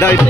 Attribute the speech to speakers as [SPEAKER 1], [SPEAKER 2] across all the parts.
[SPEAKER 1] night.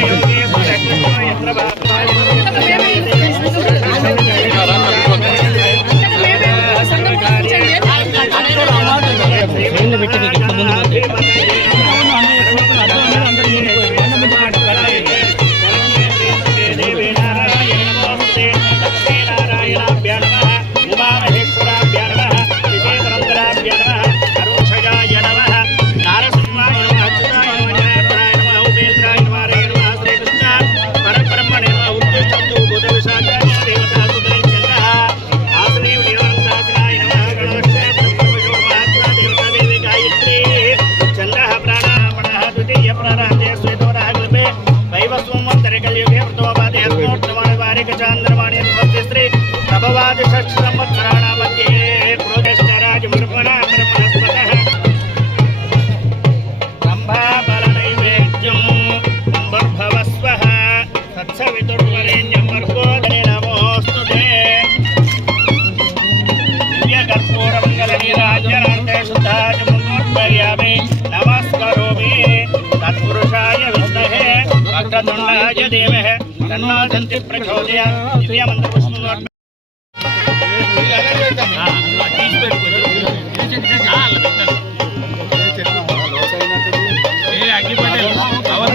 [SPEAKER 1] Gracias.
[SPEAKER 2] చాంద్రవాణి స్త్రీ ప్రభవాది shut సంవత్సరాలు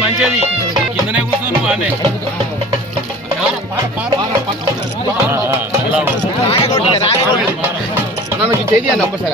[SPEAKER 3] మంచిది కిందనే కూర్చొని బానే
[SPEAKER 1] నాకు చేయాలి అన్న ఒక్కసారి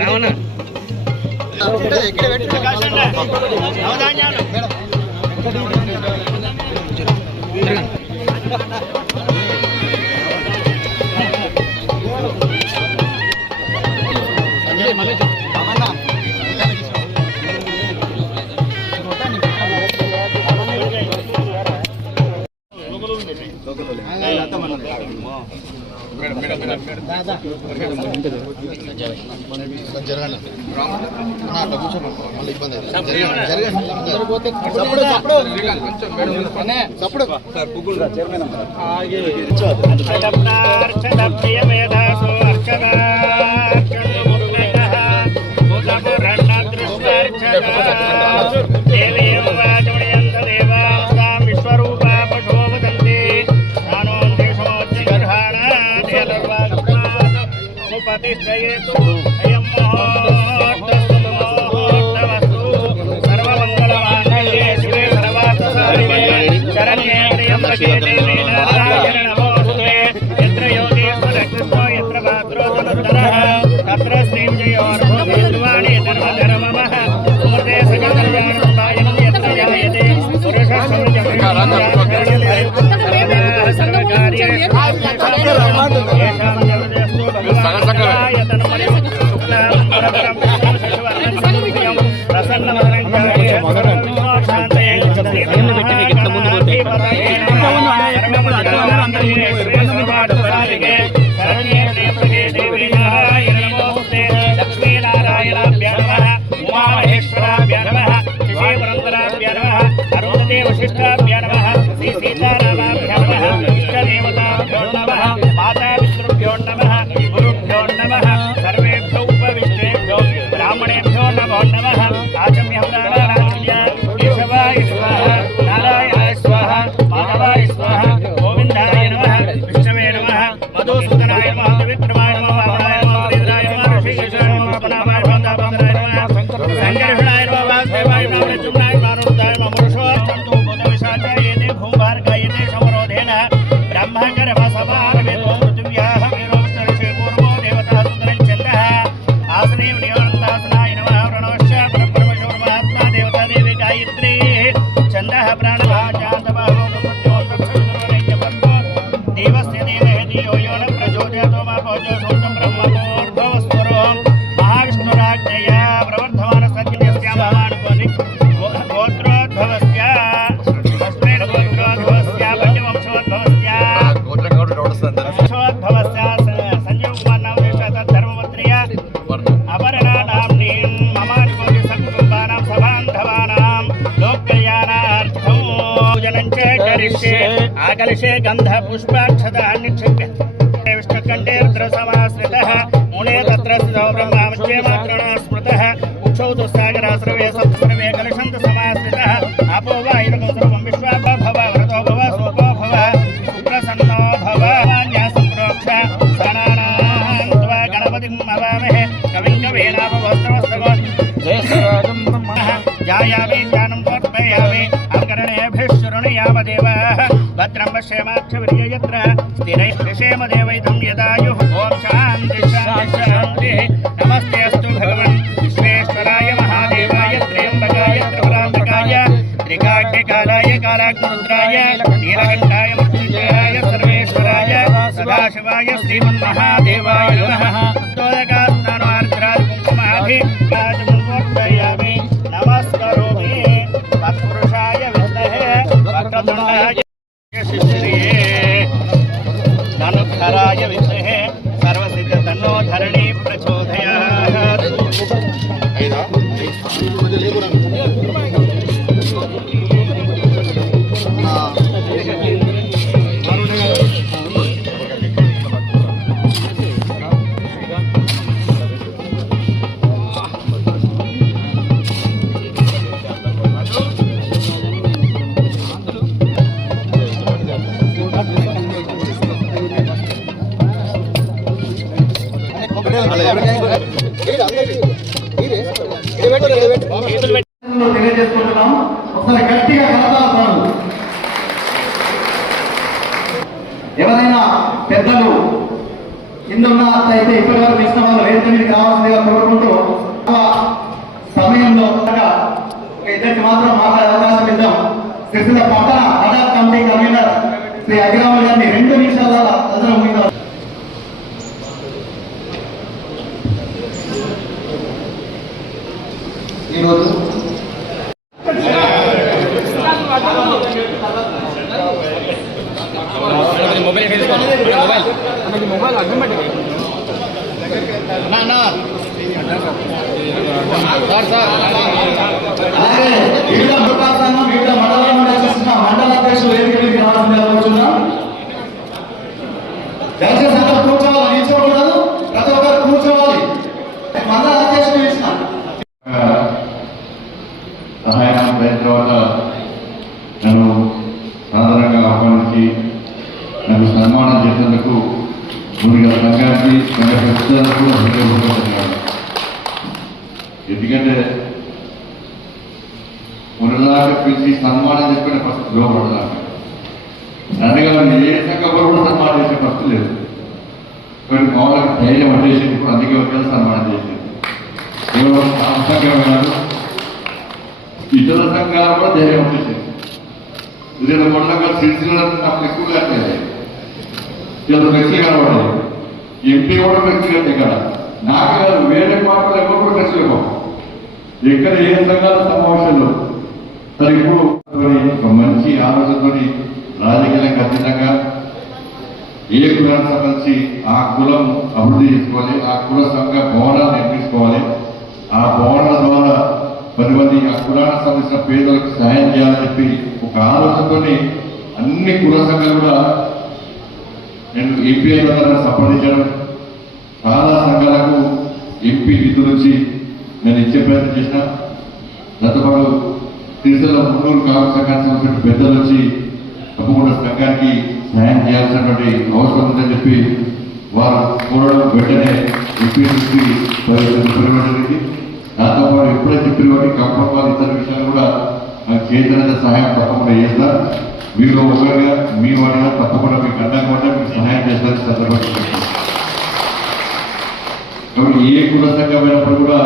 [SPEAKER 2] రావణ
[SPEAKER 3] మళ్ళీ ఇబ్బంది
[SPEAKER 1] Thank you. I don't जलञ्चे करिष्ये आकलिषे गन्धपुष्पाक्षतान्निक्षिप्य विष्णुकण्ठेर्द्रसमाश्रितः मुने तत्र स्थितौ ब्रह्मामुच्ये मात्रणा स्मृतः उक्षौ दुस्सागराश्रवे सप्त ब्रह्मक्षेमाक्षविर्ययत्र स्थिरै कृषेम देवैतं यदायुः
[SPEAKER 3] ॐ शान्ति शान्तिः नमस्ते
[SPEAKER 4] अस्तु भगवन् विश्वेश्वराय महादेवाय त्र्यम्बकाय त्रिपुरान्तकाय त्रिकाढ्यकालाय कालाग्निरुद्राय नीलकण्ठाय मृत्युञ्जयाय सर्वेश्वराय सदाशिवाय श्रीमन्महा దయచేసి మీకు కావాల్సిందిగా కోరుకుంటూ సమయంలో ఇద్దరికి మాత్రం మాట్లాడే అవకాశం ఇద్దాం. సిరిసిల్ల పట్టణ హఠాత్ కమిటీ కన్వీనర్ శ్రీ అగ్రవాల్ గారిని రెండు
[SPEAKER 5] ఎందుకంటే మునలాగా పిలిచి సన్మానం చెప్పిన పరిస్థితి లోపడదాకా అందుకని ఏ సంఘం కూడా సన్మానం చేసే పరిస్థితి లేదు. కానీ మామూలుగా ధైర్యం వచ్చేసి ఇప్పుడు అందుకే వచ్చేసి సన్మానం చేసింది కేవలం సంఘం ఇతర సంఘాలు కూడా ధైర్యం వచ్చేసింది ఇదే మొన్నగా సిరిసిల్లలో నాకు ఎక్కువ కట్టలేదు ఇలా వ్యక్తి కనబడలేదు. ఎంపీ కూడా ఫ్లెక్సీ కట్టే కదా. నాకు వేరే పార్టీలు ఎవరు కూడా ఖర్చులేమో ఎక్కడ ఏ సంఘాల సమావేశంలో? సరే ఇప్పుడు ఒక మంచి ఆలోచనతోని రాజకీయాలకు అతీతంగా ఏ కులానికి సంబంధించి ఆ కులం అభివృద్ధి చేసుకోవాలి ఆ కుల సంఘ భవనాలు నిర్మించుకోవాలి ఆ భవనాల ద్వారా పది మంది ఆ కులానికి సంబంధించిన పేదలకు సహాయం చేయాలని చెప్పి ఒక ఆలోచనతోని అన్ని కుల సంఘాలు కూడా నేను ఎంపీ ద్వారా సంప్రదించడం. చాలా సంఘాలకు ఎంపీ నిధులు వచ్చి నేను ఇచ్చే ప్రయత్నం చేసిన దాంతోపాటు తిరుసల మున్నూరు కాపు సంఘానికి సంబంధించిన పెద్దలు వచ్చి తప్పకుండా సంఘానికి సహాయం చేయాల్సినటువంటి అవసరం ఉందని చెప్పి వారు కోరడం వెంటనే ఎంపీ జరిగింది పరిగణించి దాంతోపాటు ఎప్పుడే చెప్పిన వాటి కంపెనీ ఇతర విషయాలు కూడా నాకు చేతనైన సహాయం తప్పకుండా చేస్తారు. మీరు ఒకరిగా మీ వాడిగా తప్పకుండా మీకు అండగా ఉంటే మీకు సహాయం చేస్తారని సందర్భంగా కాబట్టి ఏ కుల సంఘమైనప్పుడు కూడా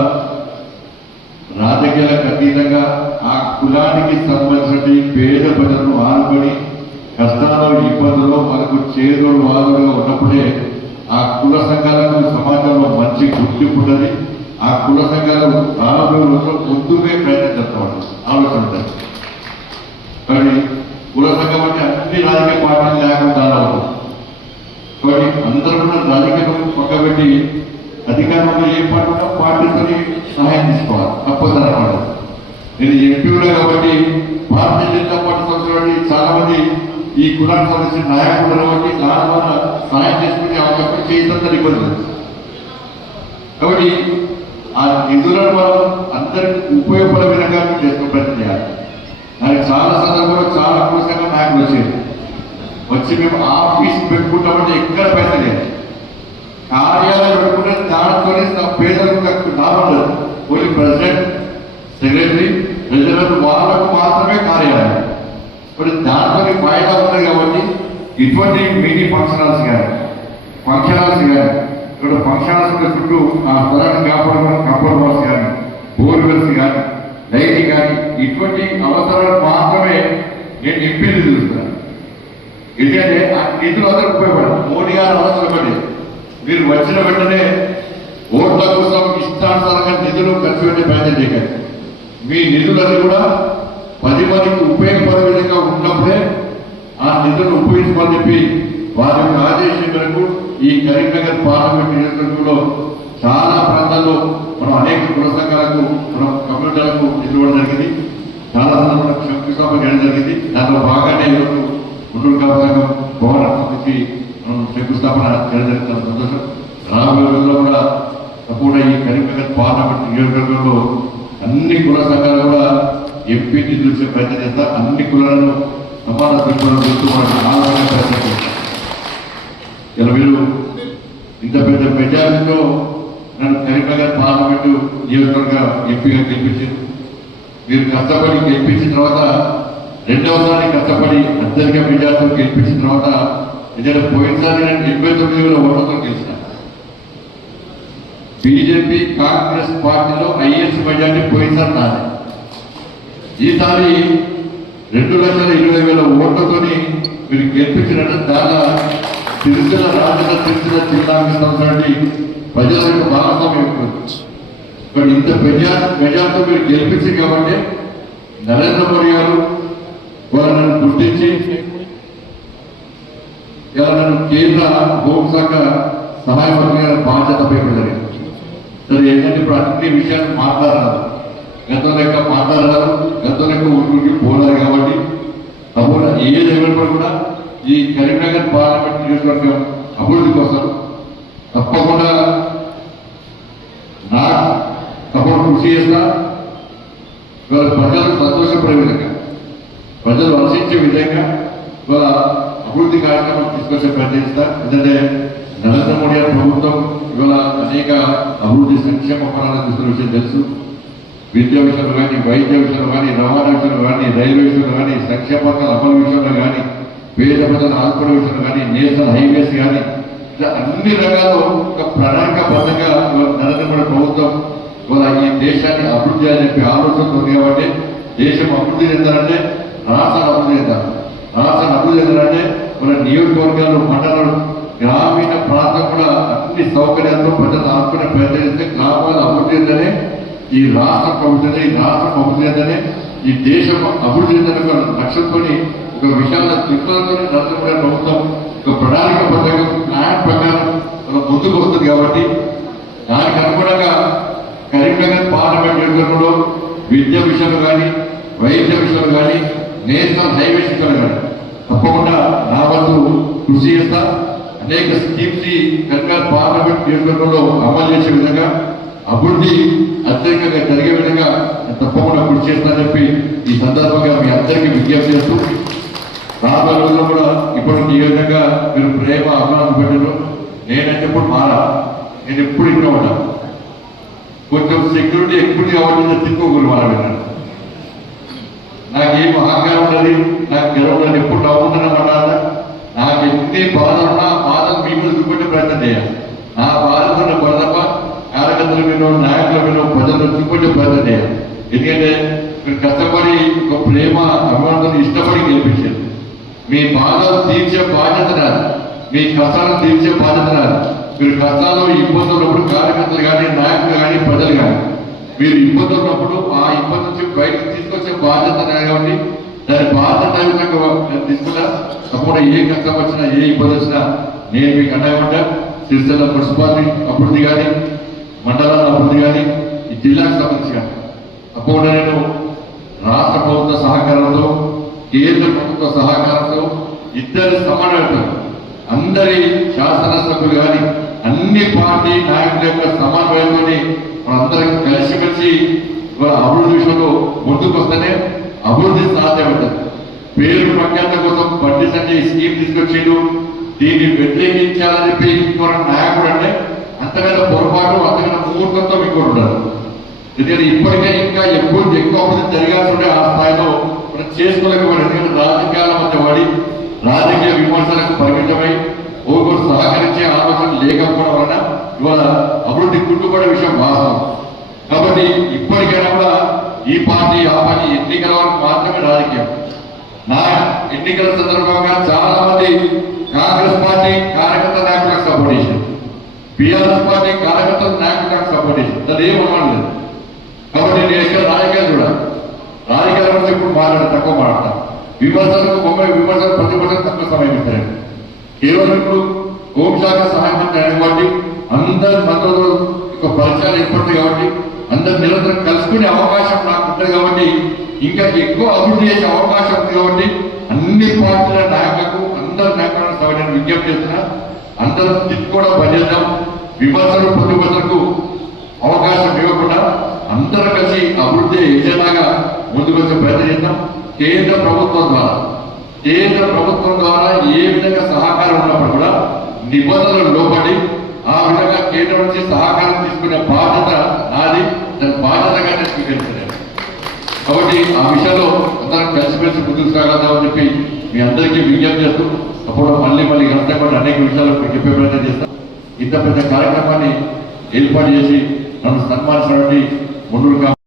[SPEAKER 5] రాజకీయాలకు అతీతంగా ఆ కులానికి సంబంధించిన పేద ప్రజలను ఆనుకొని కష్టాలు ఇబ్బందులు మనకు చేదోడు వాదులుగా ఉన్నప్పుడే ఆ కుల సంఘాలకు సమాజంలో మంచి గుర్తింపు ఉన్నది ఆ కుల సంఘాలు రాబోయే రోజుల్లో ముందుకే ప్రయత్నం చేస్తామని ఆలోచన కానీ కుల సంఘం అంటే అన్ని రాజకీయ పార్టీలు లేకుండా రావాలి కాబట్టి అందరూ కూడా రాజకీయం పక్కబెట్టి అధికారంలో ఏ పార్టీ ఉన్నా సహాయం తీసుకోవాలి. తప్పదన్నమాట నేను ఎంపీలో కాబట్టి భారతీయ జనతా పార్టీ సంస్థ చాలా మంది ఈ కులానికి సంబంధించిన నాయకులు కాబట్టి దాని ద్వారా సహాయం చేసుకునే అవకాశం చేయదంతా ఇబ్బంది కాబట్టి ఆ నిధులను మనం అందరికి ఉపయోగపడే విధంగా చేసుకునే ప్రయత్నం చేయాలి. దానికి చాలా సందర్భంలో చాలా కోసంగా నాయకులు వచ్చేది వచ్చి మేము ఆఫీస్ పెట్టుకుంటామంటే ఎక్కడ పైసలు లేదు కార్యాలయం పెట్టుకుంటే దానితోనే నా పేదలకు నాకు లాభం లేదు. ఓన్లీ ప్రెసిడెంట్ సెక్రటరీ ప్రెసిడెంట్ వాళ్ళకు మాత్రమే కార్యాలయం. మరి దాంతో ఫాయిదా ఉంది కాబట్టి ఇటువంటి మినీ ఫంక్షన్ హాల్స్ కానీ ఫంక్షన్ హాల్స్ కానీ ఇక్కడ ఫంక్షన్ హాల్స్ చుట్టూ ఆ స్థలాన్ని కాపాడుకున్న కంపౌండ్ వాల్స్ కానీ బోర్వెల్స్ కానీ డైరీ కానీ ఇటువంటి అవసరాలు మాత్రమే నేను ఎంపీలు చూస్తాను ఎందుకంటే ఆ నిధులు అందరూ ఉపయోగపడదు మోడీ గారు అవసరపడి మీరు వచ్చిన వెంటనే ఓట్ల కోసం ఇష్టానుసారంగా నిధులు ఖర్చు పెట్టే ప్రయత్నం చేయకండి మీ నిధులన్నీ కూడా పది మందికి ఉపయోగపడే విధంగా ఉన్నప్పుడే ఆ నిధులను ఉపయోగించమని చెప్పి వారి యొక్క ఆదేశం మేరకు ఈ కరీంనగర్ పార్లమెంట్ నియోజకవర్గంలో చాలా ప్రాంతాల్లో మనం అనేక కుల సంఘాలకు మనం కమ్యూనిటీలకు నిధులు జరిగింది. చాలా సందర్భంలో శంకుస్థాపన చేయడం జరిగింది. దానిలో బాగానే ఈరోజు గుంటూరు కాపు సంఘం భవనం శంకుస్థాపన చేయడం సంతోషం. రాబోయే రోజుల్లో కూడా తప్పకుండా ఈ కరీంనగర్ పార్లమెంట్ నియోజకవర్గంలో అన్ని కుల సంఘాలు కూడా ఎంపీ నిధులు ఇచ్చే ప్రయత్నం చేస్తా. అన్ని కులాలను సమాన దృక్పథం చేస్తూ మనకు ఆలోచన ప్రయత్నం చేస్తాం. ఇలా మీరు ఇంత పెద్ద మెజారిటీలో నన్ను కరీంనగర్ పార్లమెంటు నియోజకవర్గ ఎంపీగా గెలిపించింది మీరు కష్టపడి గెలిపించిన తర్వాత రెండవసారి కష్టపడి అత్యధిక మెజార్టీతో గెలిపించిన తర్వాత ఏదైనా పోయినసారి నేను డెబ్బై తొమ్మిది వేల ఓట్లతో గెలిచిన. బీజేపీ కాంగ్రెస్ పార్టీలో ఐఎస్ మెజార్టీ పోయినసారి నాది. ఈసారి రెండు లక్షల ఇరవై వేల ఓట్లతోని మీరు గెలిపించినట్టు దాదా తిరుచుల రాజన్న తిరుచుల జిల్లాకి సంబంధించి ప్రజల యొక్క భాగస్వామ్యం ఉంటుంది ఇక్కడ ఇంత మెజా మెజార్టీ మీరు గెలిపించి కాబట్టి నరేంద్ర మోడీ గారు వాళ్ళని గుర్తించి ఇలా నేను కేంద్ర హోంశాఖ సహాయ మంత్రి బాధ్యత పేపడింది సరే ఏంటంటే ఇప్పుడు అన్ని విషయాలు మాట్లాడారు గతం లెక్క మాట్లాడారు గతం లెక్క ఊరికి పోరారు కాబట్టి అప్పుడు ఏ లెవెల్ కూడా ఈ కరీంనగర్ పార్లమెంట్ నియోజకవర్గం అభివృద్ధి కోసం తప్పకుండా నా తప్పకుండా కృషి చేస్తా. ప్రజలు సంతోషపడే విధంగా ప్రజలు వర్షించే విధంగా ఇవాళ అభివృద్ధి కార్యక్రమం తీసుకొచ్చే ప్రయత్నిస్తా. ఎందుకంటే నరేంద్ర మోడీ గారి ప్రభుత్వం ఇవాళ అనేక అభివృద్ధి సంక్షేమ పథకాలు తీసుకున్న విషయం తెలుసు. విద్యా విషయంలో కానీ వైద్య విషయంలో కానీ రవాణా విషయంలో కానీ రైల్వే విషయంలో కానీ సంక్షేమ పథకాల అమలు విషయంలో కానీ పేద ప్రజల ఆదుకునే విషయంలో కానీ నేషనల్ హైవేస్ కానీ ఇలా అన్ని రంగాల్లో ఒక ప్రణాళికాబద్ధంగా ఇవాళ నరేంద్ర మోడీ ప్రభుత్వం వాళ్ళ ఈ దేశాన్ని అభివృద్ధి అని చెప్పి ఆలోచనతో కాబట్టి దేశం అభివృద్ధి చెందాలంటే రాష్ట్రాలు అభివృద్ధి చెందాలి. రాష్ట్రాలు అభివృద్ధి చెందాలంటే మన నియోజకవర్గాలు మండలాలు గ్రామీణ ప్రాంతం కూడా అన్ని సౌకర్యాలతో ప్రజలు ఆదుకునే ప్రయత్నం చేస్తే గ్రామాలు అభివృద్ధి చెందనే ఈ రాష్ట్ర ప్రభుత్వం ఈ రాష్ట్రం అభివృద్ధి చెందనే ఈ దేశం అభివృద్ధి చెందని ఒక లక్ష్యంతో ఒక విశాల దృక్పథంతో నరేంద్ర ప్రభుత్వం ఒక ప్రణాళిక పథకం ప్లాన్ ప్రకారం మనం ముందుకు వస్తుంది కాబట్టి దానికి అనుగుణంగా కరీంనగర్ పార్లమెంట్ నియోజకవర్గంలో విద్య విషయంలో కానీ వైద్య విషయంలో కానీ నేషనల్ హైవే విషయంలో కానీ తప్పకుండా నా వంతు కృషి చేస్తా. అనేక స్కీమ్స్ని కరీంనగర్ పార్లమెంట్ నియోజకవర్గంలో అమలు చేసే విధంగా అభివృద్ధి అత్యధికంగా జరిగే విధంగా నేను తప్పకుండా కృషి చేస్తానని చెప్పి ఈ సందర్భంగా మీ అందరికీ విజ్ఞప్తి చేస్తూ రాబోయే రోజుల్లో కూడా ఇప్పటికి ఏ విధంగా మీరు ప్రేమ అభిమానం పెట్టారు నేనంటే ఇప్పుడు మారా. నేను ఎప్పుడు ఇంట్లో ఉంటాను. కొంచెం సెక్యూరిటీ ఎక్కువ కాబట్టి తిప్పుకోకూడదు వాళ్ళ విన్నాను నాకేం అహంకారం ఉన్నది నాకు గర్వం ఉన్నది ఎప్పుడు నవ్వుకుంటున్నమాట నాకు ఎన్ని బాధ ఉన్నా ఆ బాధలు మీ చూపెట్టే ప్రయత్నం చేయాలి. నా బాధకున్న ఉన్న కార్యకర్తల మీద నాయకుల మీద మీరు ప్రజలు చూపెట్టే ప్రయత్నం చేయాలి. ఎందుకంటే మీరు కష్టపడి ఒక ప్రేమ అభిమానులను ఇష్టపడి గెలిపించారు. మీ బాధలు తీర్చే బాధ్యత రాదు మీ కష్టాలు తీర్చే బాధ్యత రాదు మీరు కష్టాలు ఇబ్బందులు ఉన్నప్పుడు కార్యకర్తలు కానీ నాయకులు కానీ ప్రజలు కానీ మీరు ఇబ్బంది ఉన్నప్పుడు ఆ ఇబ్బంది నుంచి బయటకు తీసుకొచ్చే బాధ్యత కాబట్టి దాని బాధ్యత విధంగా నేను తీసుకున్నా తప్పకుండా ఏ కష్టం వచ్చినా ఏ ఇబ్బంది వచ్చినా నేను మీకు అండగా సిరిసిల్ల మున్సిపాలిటీ అభివృద్ధి కానీ మండలాల అభివృద్ధి కానీ ఈ జిల్లాకు సంబంధించి కానీ తప్పకుండా నేను రాష్ట్ర ప్రభుత్వ సహకారంతో కేంద్ర ప్రభుత్వ సహకారంతో ఇద్దరు సమన్వయంతో అందరి శాసనసభ్యులు కానీ అన్ని పార్టీ నాయకుల యొక్క సమన్వయంతో మనందరం కలిసిమెలిసి అభివృద్ధి విషయంలో ముందుకు వస్తేనే అభివృద్ధి సాధ్యమవుతుంది. పేరు ప్రఖ్యాత కోసం బండి సంజయ్ స్కీమ్ తీసుకొచ్చిండు. దీన్ని వ్యతిరేకించాలని చెప్పి ఇంకొక నాయకుడు అంటే అంతకన్నా పొరపాటు అంతకన్నా మూర్ఖంతో ఇంకోటి ఉండదు. ఎందుకంటే ఇప్పటికే ఇంకా ఎక్కువ ఎక్కువ అభివృద్ధి జరగాల్సి ఉంటే ఆ స్థాయిలో మనం చేసుకోలేకపోవడం ఎందుకంటే రాజకీయాల మధ్య వాడి రాజకీయ విమర్శలకు పరిమితమై ఒకరు సహకరించే ఆలోచన లేకపోవడం వలన ఇవాళ అభివృద్ధి కుంటుపడే విషయం వాస్తవం. కాబట్టి ఇప్పటికైనా కూడా ఈ పార్టీ ఆ పార్టీ ఎన్నికల వరకు మాత్రమే రాజకీయం. నా ఎన్నికల సందర్భంగా చాలా మంది కాంగ్రెస్ పార్టీ కార్యకర్త నాయకులకు సపోర్ట్ చేశారు. బీఆర్ఎస్ పార్టీ కార్యకర్త నాయకులకు సపోర్ట్ చేశారు. దాని ఏం అనలేదు. కాబట్టి నేను ఇక్కడ రాజకీయాలు కూడా రాజకీయాల గురించి ఇప్పుడు మాట్లాడే తక్కువ మాట్లాడతాను. విమర్శలకు బొమ్మ విమర్శలు ప్రతిపక్షం తక్కువ సమయం ఇస్తారు కేవలం ఇప్పుడు హోంశాఖ సహాయ మంత్రి అయిన కాబట్టి అందరి మంత్రులు యొక్క పరిచయాలు ఏర్పడతాయి కాబట్టి అందరు నిరంతరం కలుసుకునే అవకాశం నాకు ఉంటుంది కాబట్టి ఇంకా ఎక్కువ అభివృద్ధి చేసే అవకాశం ఉంది కాబట్టి అన్ని పార్టీల నాయకులకు అందరి నాయకులను సవరణ విజ్ఞప్తి చేస్తున్నా. అందరం తిట్టుకోవడం పనిచేద్దాం విమర్శలు ప్రతిపక్షలకు అవకాశం ఇవ్వకుండా అందరం కలిసి అభివృద్ధి ఎజెండాగా ముందుకు వచ్చే ప్రయత్నం చేద్దాం. కేంద్ర ప్రభుత్వం ద్వారా కేంద్ర ప్రభుత్వం ద్వారా ఏ విధంగా సహకారం ఉన్నప్పుడు కూడా నిబంధనలు లోబడి ఆ విధంగా కేంద్రం నుంచి సహకారం తీసుకునే బాధ్యత నాది. దాని బాధ్యతగా నేను స్వీకరించలేదు కాబట్టి ఆ విషయంలో అందరం కలిసిమెలిసి ముందుకు సాగదామని చెప్పి మీ అందరికీ విజ్ఞప్తి చేస్తూ అప్పుడు మళ్ళీ మళ్ళీ కష్టపడి అనేక విషయాలు చెప్పే ప్రయత్నం చేస్తాం. ఇంత పెద్ద కార్యక్రమాన్ని ఏర్పాటు చేసి నన్ను సన్మానించడానికి ముందు